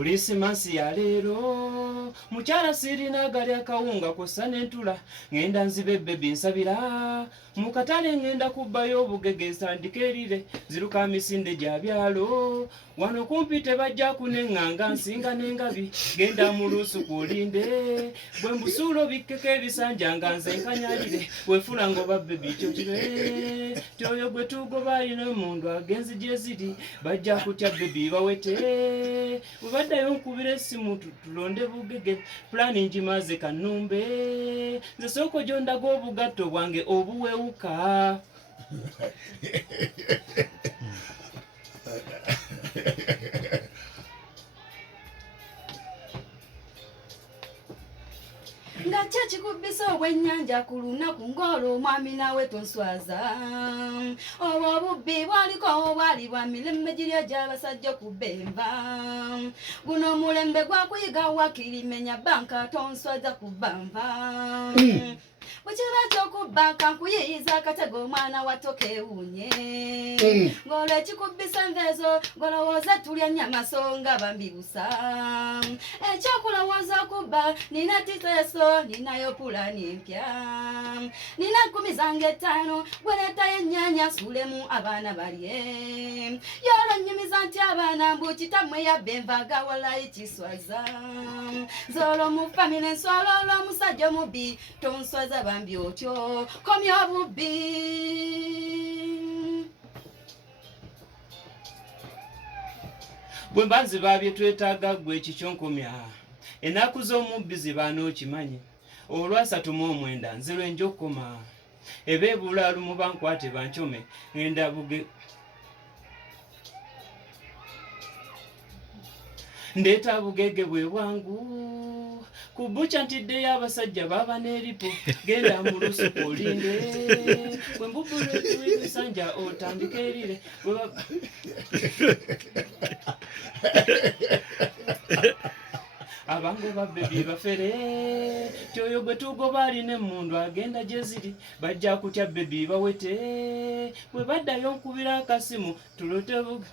Christmas ya leero mukyala sirina gali akawunga kosa n'entula ngenda nzibe bebi nsabira mu katale ngenda kubbayo obugege sandikeerire ziruka misinde gya byalo wano kumpi tebajja kuneŋŋanga nsinga n'engabi genda mu luusu kulinde bwe mbusuulo bikkeko ebisanja nga nze nkanyalire wefula ngoba bebi kyokire tyoyo gwe tugoba alina emundu agenzi gye ziri bajja kutya bebi bawete baddayo nkubira essimu tulonde bugege pulani ngimaze kannumbe nze sooko gyondaga obugatto bwange obuwewuka nga kyekikubbisa obwennyanja ku lunaku ng'olwo omwami nawe tonswaza obwo obubbi bwaliko bwali bwa mirembe girya gy'abasajja kubba enva guno omulembe gwakuyiga wakirimenya banka tonswaza kubba nva bwekiba kyokubba kankuyiyiza akatego omwana wato keewuunye ng'olwo ekikubbisa enva ezo ng'olowooza tulya nyamasonga bambibusa ekyokulowooza okubba nina titeeso ninayo pulani empya nina 15 gwereetayo ennyaanya sulemu abaana balye yolwo nnyumiza nti abaana mbu kitamwe yabba enva agawalayo kiswaza zolwo mu famire enswala olw'omusajja omubbi tonswaza bambi otyo komya obubbi bwe mba nziba bye twetaaga ggwe ekikyonkomya ennaku z'omubbi ziba n'okimanyi olwasatu mu 9 nzirwe njokoma ebeebula lumu bankwate bancome ngenda buge ndeeta bugege bwe bwangu kubucha ntiddeyo abasajja baba n'eripo genda mu lusuku olinde bwe mbubula ebisanja otandika erire abange babbebi bafere kyoyo gwe tugoba alina emmundu agenda gye ziri bajja kutya bebi bawete bwe baddayo nkubira akasimu tulote buga